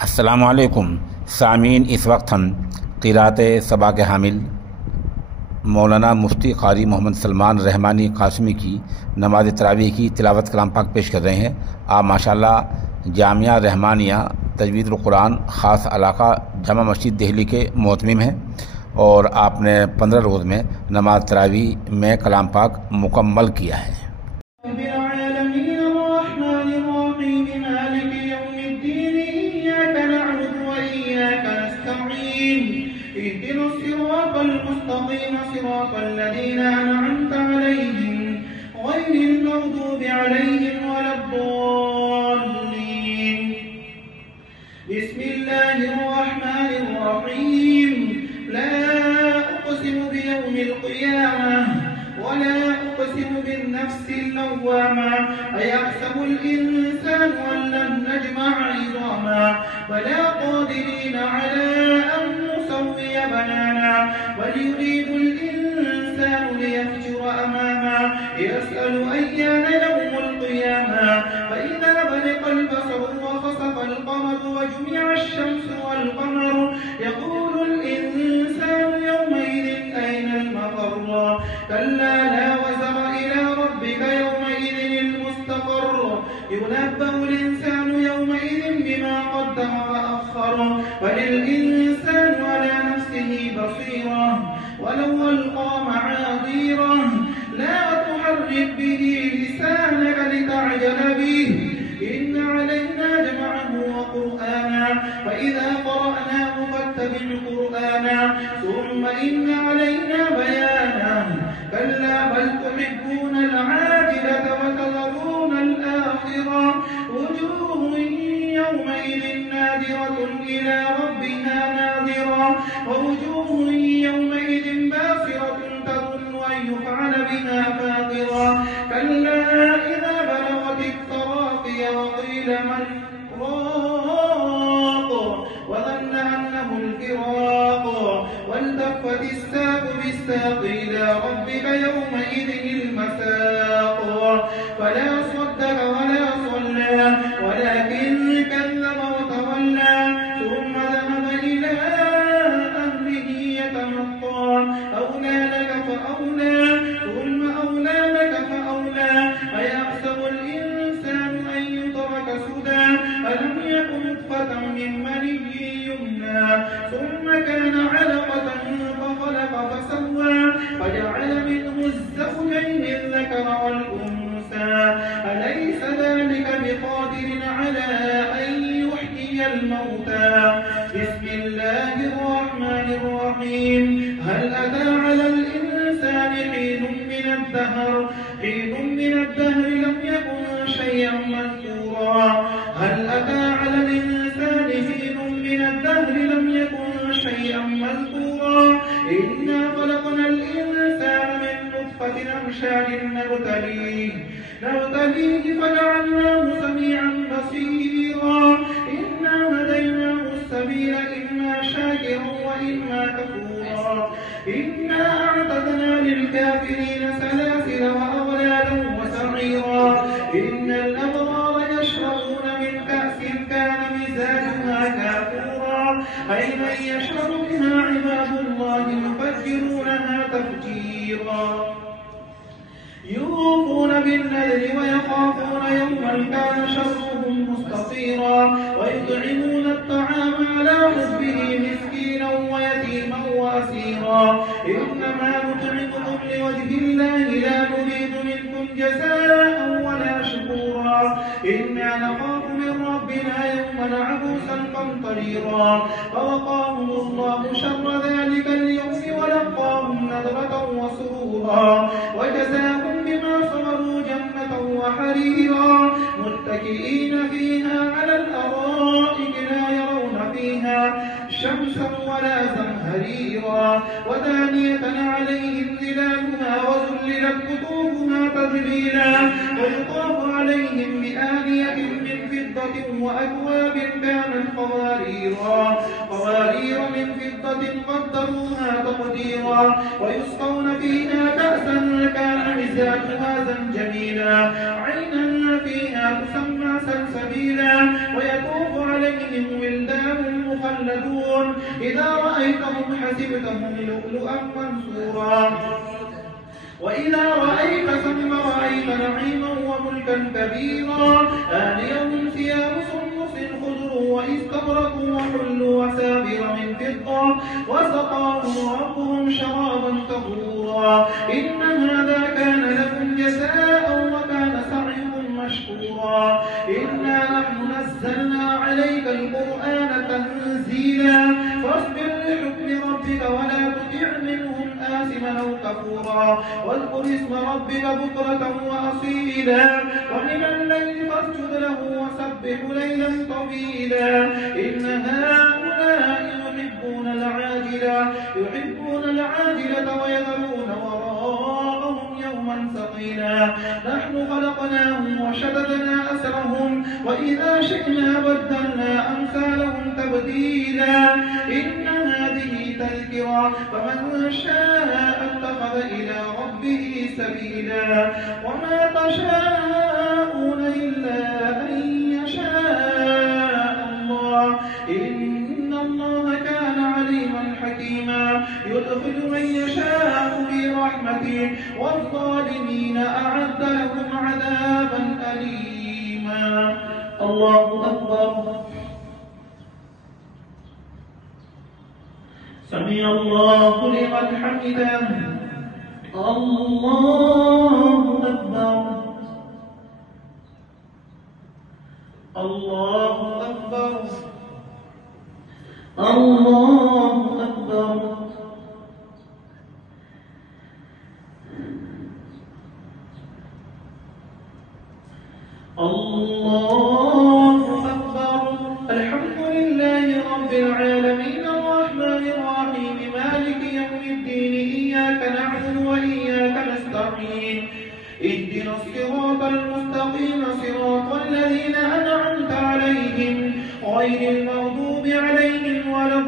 अस्सलामुअलैकुम सामीन, इस वक्त हम क़िराअत सबा के हामिल मौलाना मुफ्ती क़ारी मोहम्मद सलमान रहमानी क़ासिमी की नमाज तरावीह की तिलावत कलाम पाक पेश कर रहे हैं। आप माशाअल्लाह जामिया रहमानिया तजवीदुल कुरान ख़ास इलाका जामा मस्जिद दिल्ली के मोहतमिम हैं और आपने 15 रोज़ में नमाज तरावीह में कलाम पाक मुकम्मल किया है। صراط الذين أنعمت عليهم غير المغضوب عليهم ولا الضالين. بسم الله الرحمن الرحيم. لا أقسم بيوم القيامة ولا أقسم بالنفس اللوامة أيحسب الإنسان أن لن نجمع عظاما بلى قادرين على أن نسوي بنانا بل يريد الإنسان ليفجر أماما يسأل أيان يوم القيامة فإذا برق البصر وخسف القمر وجمع الشمس والقمر يقول الإنسان يومئذ أين المفر كلا لا وزر إلى ربك يومئذ المستقر ينبأ الإنسان يومئذ بما قدم وأخر بل الإنسان على نفسه بصيرة ولو ألقى معاذيره لا تحرك به لسانك لتعجل به إن علينا جمعه وقرآنا فإذا قرأناه فاتبع قرآنا ثم إن علينا بيانا كلا بل تحبون العاجلة وتذرون الآخرة وجوه يومئذ نادرة إلى ربها ناظرة ووجوه يومئذ باسرة تظن أن يفعل بها فاقرة كلا إذا بلغت التراقي وقيل من راق وظن أنه الفراق والتفت الساق بالساق إلى ربك يومئذ المساق فلا صدق ولا صلى ولكن كذب وتولى ثم ذهب إلى أهله يتمطى أولى لك فأولى ثم أولى لك فأولى أيحسب الإنسان أن يترك سدى ألم يكن نطفة من مني يمنى ثم كان علقة فخلق فسوى فجعل منه الزوجين الذكر والأنثى أليس ذلك بقادر على أن يحيي الموتى بسم الله الرحمن الرحيم هل أتى على الإنسان حين من الدهر لم يكن شيئا مذكورا هل أتى على الإنسان حين من الدهر لم يكن شيئا مذكورا إنا خلقنا الإنسان من نطفة أمشاج نبتليه فجعلناه سميعا بصيرا إنا هديناه السبيل إما شاكرا وإما كفورا إنا أعتدنا للكافرين سلاسل وأغلالا وسعيرا إن الأبرار يشربون من كأس كان مزاجها كافورا عينا يشرب بها عباد الله يفجرونها تفجيرا يوفون بالنذر ويخافون يوما كان شره مستطيرا ويطعمون الطعام على حبه مسكينا ويتيما واسيرا انما نطعمكم لوجه الله لا نريد منكم جزاء ولا شكورا انا نخاف من ربنا يوما عبوسا قمطريرا فوقاهم الله شر ذلك اليوم ولقاهم نضرة وسرورا وجزاهم بما صبروا جنة وحريرا متكئين فيها على الأرائك لا يرون فيها شمسا ولا زمهريرا ودانية عليهم ظلالها وذللت قطوفها تذليلا ويطاف عليهم بآنية من فضة وأكواب كانت قوارير من فضة قدروها تقديرا ويسقون فيها كأسا كان مزاجها زنجبيلا عينا فيها تسمى سلسبيلا ويطوف عليهم ولدان مخلدون إذا رأيتهم حسبتهم لؤلؤا منثورا وإذا رأيت ثم رأيت نعيما وملكا كبيرا آنيهم ثياب سندس خضر واستبرق وحلوا أساور من فضة وسقاهم ربهم شرابا طهورا إن هذا كان لكم جزاء وكان سعيكم مشكورا إنا نحن نزلنا عليك القرآن تنزيلا فاصبر لحكم ربك ولا تطع منهم آثما أو كفورا واذكر اسم ربك بكرة وأصيلا ومن الليل فاسجد له وسبح ليلا طويلا إن هؤلاء يحبون العاجلة ويذرون وراءهم يوما ثقيلا نحن خلقناهم وشددنا أسرهم وإذا شئنا بدلنا أمثالهم تبديلا إن هذه تذكرة فمن شاء اتخذ إلى ربه سبيلا وما تشاءون إلا أن يشاء الله إن الله كان عليما حكيما يدخل من يشاء في رحمته والظالمين أعد لهم عذابا أليما الله أكبر سمع الله لمن حمده الله أكبر الله أكبر الله أكبر الله أكبر الحمد لله رب العالمين الرحمن الرحيم مالك يوم الدين إياك نعبد وإياك نستعين اهدنا الصراط المستقيم صراط الذين أنعمت عليهم غير المغضوب عليهم ولا